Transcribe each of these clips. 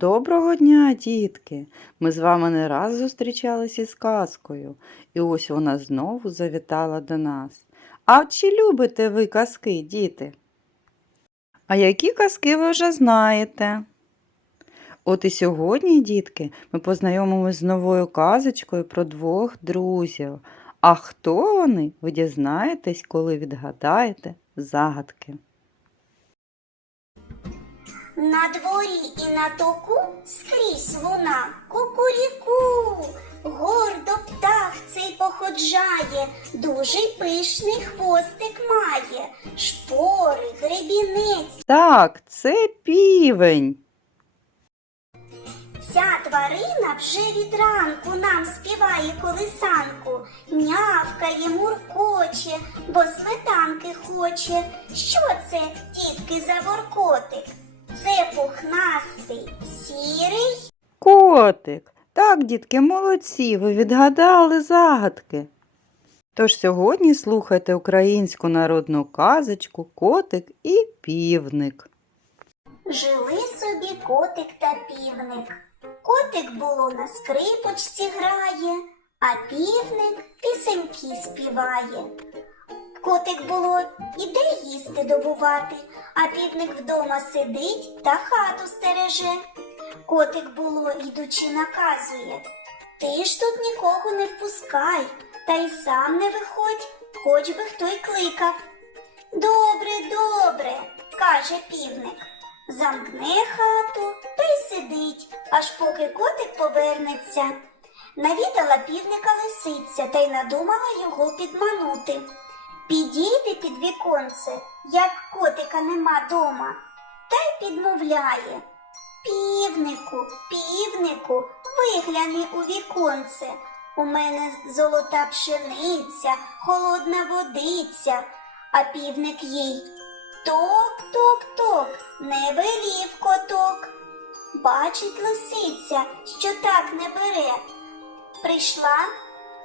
Доброго дня, дітки! Ми з вами не раз зустрічалися із казкою, і ось вона знову завітала до нас. А чи любите ви казки, діти? А які казки ви вже знаєте? От і сьогодні, дітки, ми познайомимось з новою казочкою про двох друзів. А хто вони, ви дізнаєтесь, коли відгадаєте загадки. На дворі і на току скрізь луна кукуріку. Гордо птах цей походжає, дуже пишний хвостик має, шпори, гребінець. Так, це півень. Ця тварина вже від ранку нам співає колисанку, нявкає, муркоче, бо сметанки хоче. Що це, тітки, за воркотик? Це пухнастий сірий. Котик. Так, дітки, молодці, ви відгадали загадки. Тож сьогодні слухайте українську народну казочку Котик і півник. Жили собі котик та півник. Котик було на скрипочці грає, а півник пісеньки співає. Котик було іде їсти добувати, а півник вдома сидить та хату стереже. Котик було, йдучи, наказує Ти ж тут нікого не впускай, та й сам не виходь, хоч би хто й кликав. Добре, добре, каже півник. Замкне хату та й сидить, аж поки котик повернеться. Навідала півника лисиця та й надумала його підманути. Підійде під віконце, як котика нема дома, та й підмовляє. Півнику, півнику, вигляни у віконце. У мене золота пшениця, холодна водиця, а півник їй Ток-ток-ток, не велів коток. Бачить лисиця, що так не бере. Прийшла,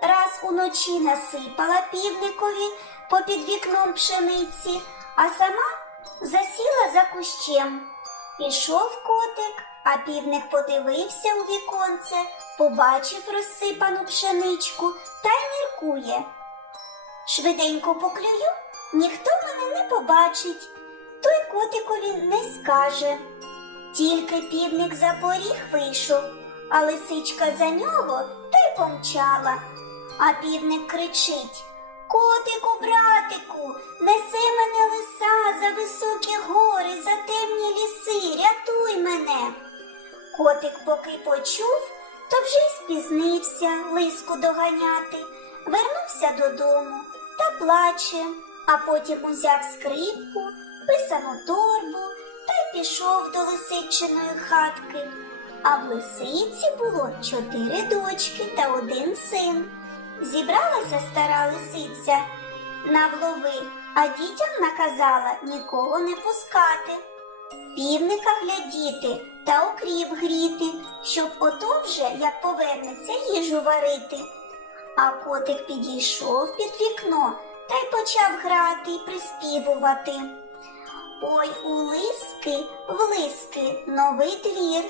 раз уночі насипала півникові попід вікном пшениці, а сама засіла за кущем. Пішов котик, а півник подивився у віконце, побачив розсипану пшеничку та й міркує. Швиденько поклюю, ніхто мене не побачить, той котикові не скаже. Тільки півник за поріг вийшов, а лисичка за нього та й помчала. А півник кричить Котику, братику, неси мене лиса за високі гори, за темні ліси, рятуй мене. Котик поки почув, то вже й спізнився лиску доганяти, вернувся додому та плаче, а потім узяв скрипку, писану торбу та й пішов до лисичиної хатки. А в лисиці було чотири дочки та один син. Зібралася стара лисиця на влови, а дітям наказала нікого не пускати. Півника глядіти та окріп гріти, щоб ото вже, як повернеться, їжу варити. А котик підійшов під вікно та й почав грати й приспівувати. Ой, у лиски, в лиски новий двір,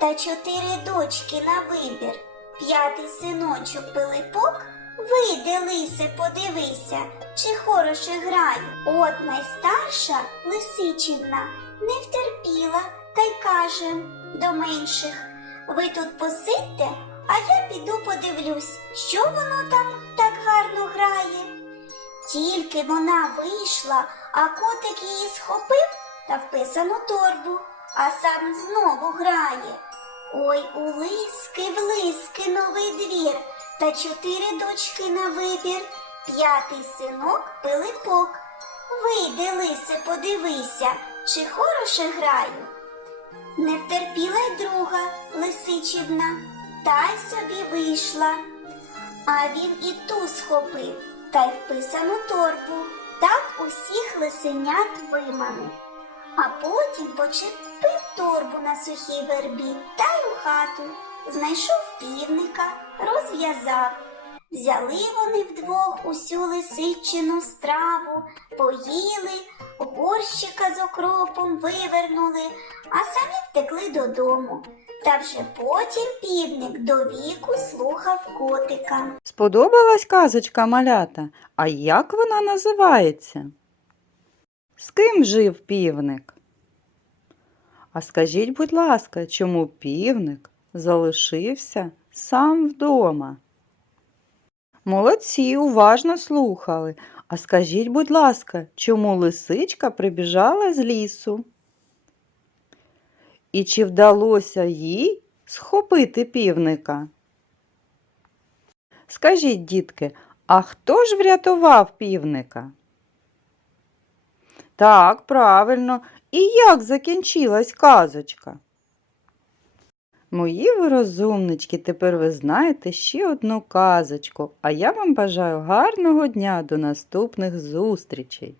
та чотири дочки на вибір, п'ятий синочок Пилипок, вийди, лисе, подивися, чи хороше граю. От найстарша лисичівна не втерпіла та й каже до менших ви тут посидьте, а я піду подивлюсь, що воно там так гарно грає. Тільки вона вийшла, а котик її схопив та вписану торбу, а сам знову грає. Ой, у лиски, в лиски новий двір, та чотири дочки на вибір, п'ятий синок Пилипок. Вийди, лисе, подивися, чи хороше граю. Не втерпіла й друга лисичівна, та й собі вийшла. А він і ту схопив та й вписану торбу, так усіх лисенят виманив. А потім почепив торбу на сухій вербі та й у хату. Знайшов півника, розв'язав. Взяли вони вдвох усю лисичину страву, поїли, горщика з окропом вивернули, а самі втекли додому. Та вже потім півник до віку слухав котика. Сподобалась казочка малята? А як вона називається? З ким жив півник? А скажіть, будь ласка, чому півник залишився сам вдома? Молодці, уважно слухали. А скажіть, будь ласка, чому лисичка прибіжала з лісу? І чи вдалося їй схопити півника? Скажіть, дітки, а хто ж врятував півника? Так, правильно. І як закінчилась казочка? Мої ви розумнички, тепер ви знаєте ще одну казочку, а я вам бажаю гарного дня до наступних зустрічей.